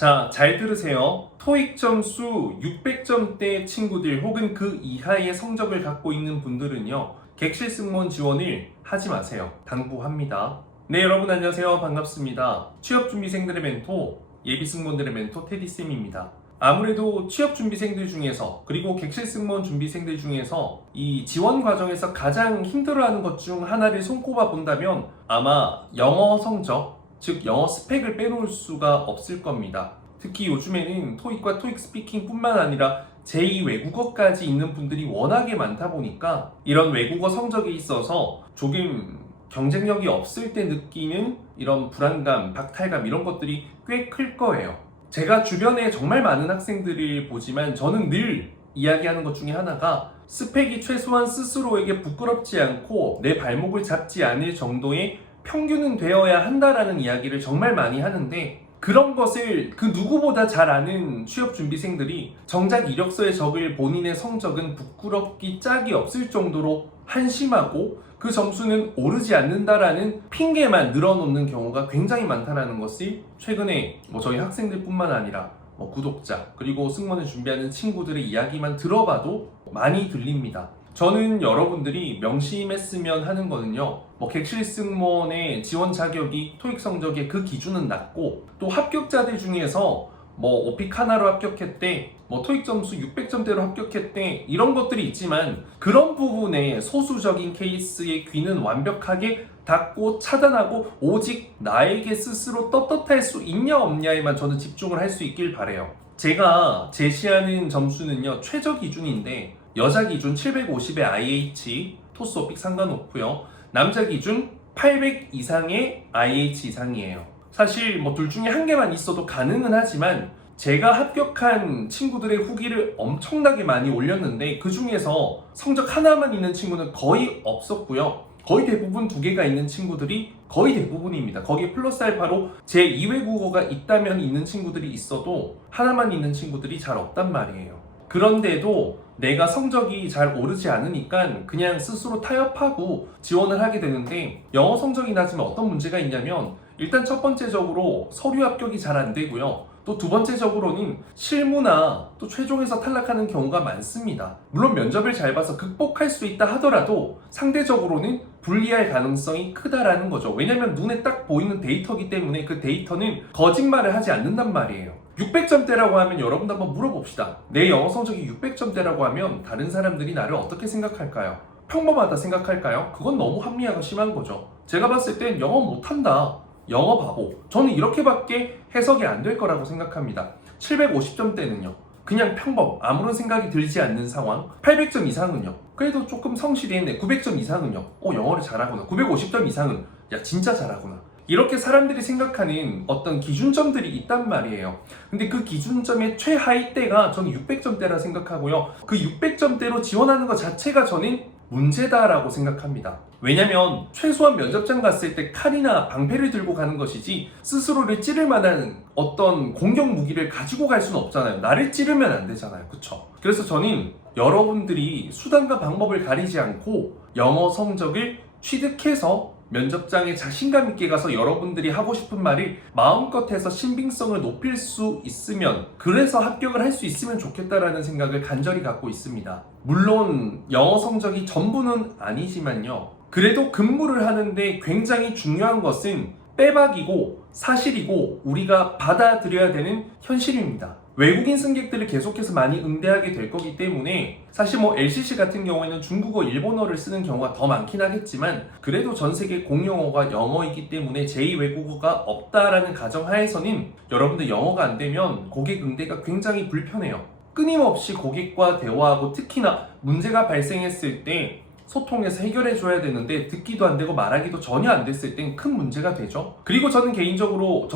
자, 잘 들으세요. 토익 점수 600점대 친구들 혹은 그 이하의 성적을 갖고 있는 분들은요, 객실 승무원 지원을 하지 마세요. 당부합니다. 네, 여러분 안녕하세요. 반갑습니다. 취업준비생들의 멘토, 예비승무원들의 멘토 테디쌤입니다. 아무래도 취업준비생들 중에서 그리고 객실 승무원 준비생들 중에서 이 지원 과정에서 가장 힘들어하는 것 중 하나를 손꼽아 본다면 아마 영어 성적, 즉 영어 스펙을 빼놓을 수가 없을 겁니다. 특히 요즘에는 토익과 토익 스피킹 뿐만 아니라 제2 외국어까지 있는 분들이 워낙에 많다 보니까 이런 외국어 성적에 있어서 조금 경쟁력이 없을 때 느끼는 이런 불안감, 박탈감 이런 것들이 꽤 클 거예요. 제가 주변에 정말 많은 학생들을 보지만 저는 늘 이야기하는 것 중에 하나가 스펙이 최소한 스스로에게 부끄럽지 않고 내 발목을 잡지 않을 정도의 평균은 되어야 한다라는 이야기를 정말 많이 하는데, 그런 것을 그 누구보다 잘 아는 취업준비생들이 정작 이력서에 적을 본인의 성적은 부끄럽기 짝이 없을 정도로 한심하고 그 점수는 오르지 않는다라는 핑계만 늘어놓는 경우가 굉장히 많다는 것을 최근에 저희 학생들뿐만 아니라 구독자 그리고 승무원을 준비하는 친구들의 이야기만 들어봐도 많이 들립니다. 저는 여러분들이 명심했으면 하는 거는요, 객실 승무원의 지원 자격이 토익 성적의 그 기준은 낮고, 또 합격자들 중에서 오픽 하나로 합격했대, 토익 점수 600점대로 합격했대, 이런 것들이 있지만 그런 부분에 소수적인 케이스의 귀는 완벽하게 닫고 차단하고 오직 나에게 스스로 떳떳할 수 있냐 없냐에만 저는 집중을 할 수 있길 바래요. 제가 제시하는 점수는요, 최저 기준인데 여자 기준 750의 IH, 토스 오픽 상관없고요. 남자 기준 800 이상의 IH 이상이에요. 사실 둘 중에 한 개만 있어도 가능은 하지만 제가 합격한 친구들의 후기를 엄청나게 많이 올렸는데 그 중에서 성적 하나만 있는 친구는 거의 없었고요. 거의 대부분 두 개가 있는 친구들이 거의 대부분입니다. 거기에 플러스 알파로 제 2외국어가 있다면 있는 친구들이 있어도 하나만 있는 친구들이 잘 없단 말이에요. 그런데도 내가 성적이 잘 오르지 않으니까 그냥 스스로 타협하고 지원을 하게 되는데, 영어 성적이 낮으면 어떤 문제가 있냐면 일단 첫 번째적으로 서류 합격이 잘 안 되고요. 또 두 번째적으로는 실무나 또 최종에서 탈락하는 경우가 많습니다. 물론 면접을 잘 봐서 극복할 수 있다 하더라도 상대적으로는 불리할 가능성이 크다라는 거죠. 왜냐면 눈에 딱 보이는 데이터이기 때문에 그 데이터는 거짓말을 하지 않는단 말이에요. 600점대라고 하면 여러분도 한번 물어봅시다. 내 영어 성적이 600점대라고 하면 다른 사람들이 나를 어떻게 생각할까요? 평범하다 생각할까요? 그건 너무 합리화가 심한 거죠. 제가 봤을 땐 영어 못한다, 영어 바보, 저는 이렇게밖에 해석이 안 될 거라고 생각합니다. 750점대는요 그냥 평범, 아무런 생각이 들지 않는 상황. 800점 이상은요 그래도 조금 성실히 했네. 900점 이상은요 영어를 잘하구나. 950점 이상은 야 진짜 잘하구나. 이렇게 사람들이 생각하는 어떤 기준점들이 있단 말이에요. 근데 그 기준점의 최하위 때가 저는 600점대라 생각하고요. 그 600점대로 지원하는 것 자체가 저는 문제다라고 생각합니다. 왜냐면 최소한 면접장 갔을 때 칼이나 방패를 들고 가는 것이지 스스로를 찌를 만한 어떤 공격 무기를 가지고 갈 수는 없잖아요. 나를 찌르면 안 되잖아요. 그쵸? 그래서 저는 여러분들이 수단과 방법을 가리지 않고 영어 성적을 취득해서 면접장에 자신감 있게 가서 여러분들이 하고 싶은 말을 마음껏 해서 신빙성을 높일 수 있으면, 그래서 합격을 할 수 있으면 좋겠다라는 생각을 간절히 갖고 있습니다. 물론 영어 성적이 전부는 아니지만요, 그래도 근무를 하는데 굉장히 중요한 것은 빼박이고 사실이고 우리가 받아들여야 되는 현실입니다. 외국인 승객들을 계속해서 많이 응대하게 될 거기 때문에 사실 LCC 같은 경우에는 중국어, 일본어를 쓰는 경우가 더 많긴 하겠지만 그래도 전 세계 공용어가 영어이기 때문에 제2 외국어가 없다라는 가정하에서는 여러분들 영어가 안 되면 고객 응대가 굉장히 불편해요. 끊임없이 고객과 대화하고 특히나 문제가 발생했을 때 소통해서 해결해줘야 되는데 듣기도 안 되고 말하기도 전혀 안 됐을 땐 큰 문제가 되죠. 그리고 저는 개인적으로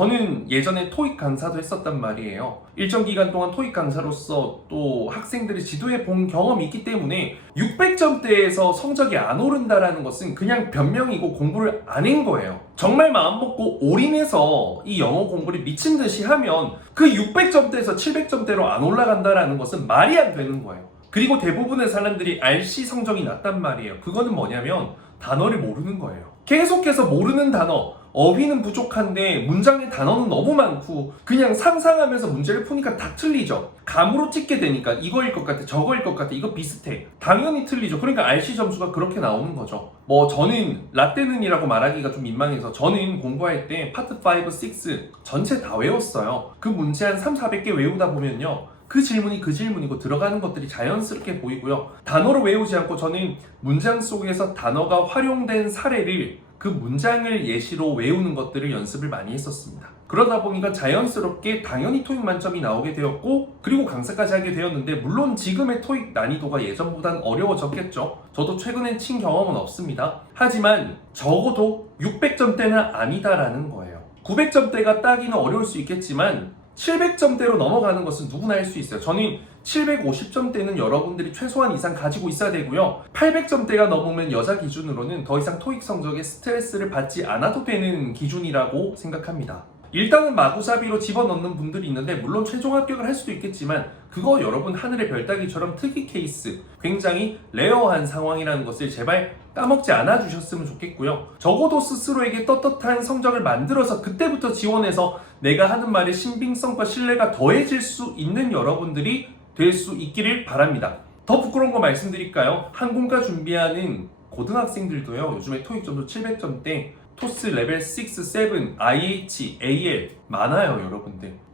예전에 토익 강사도 했었단 말이에요. 일정 기간 동안 토익 강사로서 또 학생들을 지도해 본 경험이 있기 때문에 600점대에서 성적이 안 오른다라는 것은 그냥 변명이고 공부를 안 한 거예요. 정말 마음먹고 올인해서 이 영어 공부를 미친 듯이 하면 그 600점대에서 700점대로 안 올라간다라는 것은 말이 안 되는 거예요. 그리고 대부분의 사람들이 RC 성적이 낮단 말이에요. 그거는 뭐냐면 단어를 모르는 거예요. 계속해서 모르는 단어, 어휘는 부족한데 문장의 단어는 너무 많고 그냥 상상하면서 문제를 푸니까 다 틀리죠. 감으로 찍게 되니까 이거일 것 같아, 저거일 것 같아, 이거 비슷해. 당연히 틀리죠. 그러니까 RC 점수가 그렇게 나오는 거죠. 뭐 저는 라떼는이라고 말하기가 좀 민망해서 저는 공부할 때 파트 5, 6 전체 다 외웠어요. 그 문제 한 3, 400개 외우다 보면요, 그 질문이 그 질문이고 들어가는 것들이 자연스럽게 보이고요. 단어로 외우지 않고 저는 문장 속에서 단어가 활용된 사례를 그 문장을 예시로 외우는 것들을 연습을 많이 했었습니다. 그러다 보니까 자연스럽게 당연히 토익 만점이 나오게 되었고, 그리고 강사까지 하게 되었는데, 물론 지금의 토익 난이도가 예전보단 어려워졌겠죠. 저도 최근엔 친 경험은 없습니다. 하지만 적어도 600점대는 아니다라는 거예요. 900점대가 따기는 어려울 수 있겠지만 700점대로 넘어가는 것은 누구나 할 수 있어요. 저는 750점대는 여러분들이 최소한 이상 가지고 있어야 되고요. 800점대가 넘으면 여자 기준으로는 더 이상 토익 성적에 스트레스를 받지 않아도 되는 기준이라고 생각합니다. 일단은 마구잡이로 집어넣는 분들이 있는데, 물론 최종 합격을 할 수도 있겠지만 그거 여러분 하늘의 별 따기처럼 특이 케이스, 굉장히 레어한 상황이라는 것을 제발 까먹지 않아 주셨으면 좋겠고요. 적어도 스스로에게 떳떳한 성적을 만들어서 그때부터 지원해서 내가 하는 말의 신빙성과 신뢰가 더해질 수 있는 여러분들이 될 수 있기를 바랍니다. 더 부끄러운 거 말씀드릴까요? 항공과 준비하는 고등학생들도요, 요즘에 토익 점수 700점대, 토스 레벨 6, 7, IH, AL 많아요.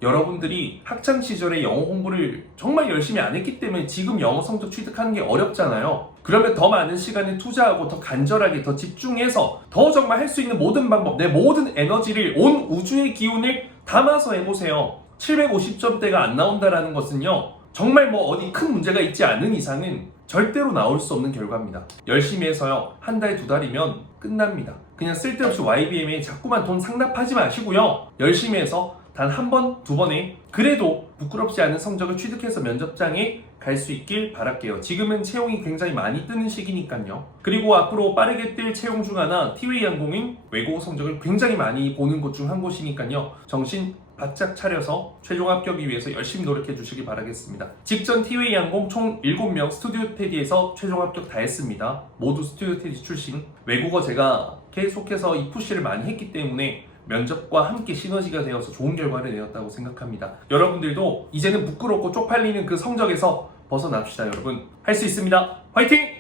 여러분들이 학창시절에 영어 공부를 정말 열심히 안 했기 때문에 지금 영어 성적 취득하는 게 어렵잖아요. 그러면 더 많은 시간을 투자하고 더 간절하게, 더 집중해서 더 정말 할 수 있는 모든 방법, 내 모든 에너지를, 온 우주의 기운을 담아서 해보세요. 750점대가 안 나온다라는 것은요, 정말 뭐 어디 큰 문제가 있지 않은 이상은 절대로 나올 수 없는 결과입니다. 열심히 해서요, 한 달, 두 달이면 끝납니다. 그냥 쓸데없이 YBM에 자꾸만 돈 상납하지 마시고요, 열심히 해서 단 한 번, 두 번에 그래도 부끄럽지 않은 성적을 취득해서 면접장에 갈 수 있길 바랄게요. 지금은 채용이 굉장히 많이 뜨는 시기니까요. 그리고 앞으로 빠르게 뜰 채용 중 하나, 티웨이 항공인 외국어 성적을 굉장히 많이 보는 곳 중 한 곳이니까요. 정신 바짝 차려서 최종 합격을 위해서 열심히 노력해 주시기 바라겠습니다. 직전 티웨이 항공 총 7명 스튜디오 테디에서 최종 합격 다 했습니다. 모두 스튜디오 테디 출신. 외국어 제가 계속해서 이 푸시를 많이 했기 때문에 면접과 함께 시너지가 되어서 좋은 결과를 내었다고 생각합니다. 여러분들도 이제는 부끄럽고 쪽팔리는 그 성적에서 벗어납시다. 여러분, 할 수 있습니다. 화이팅!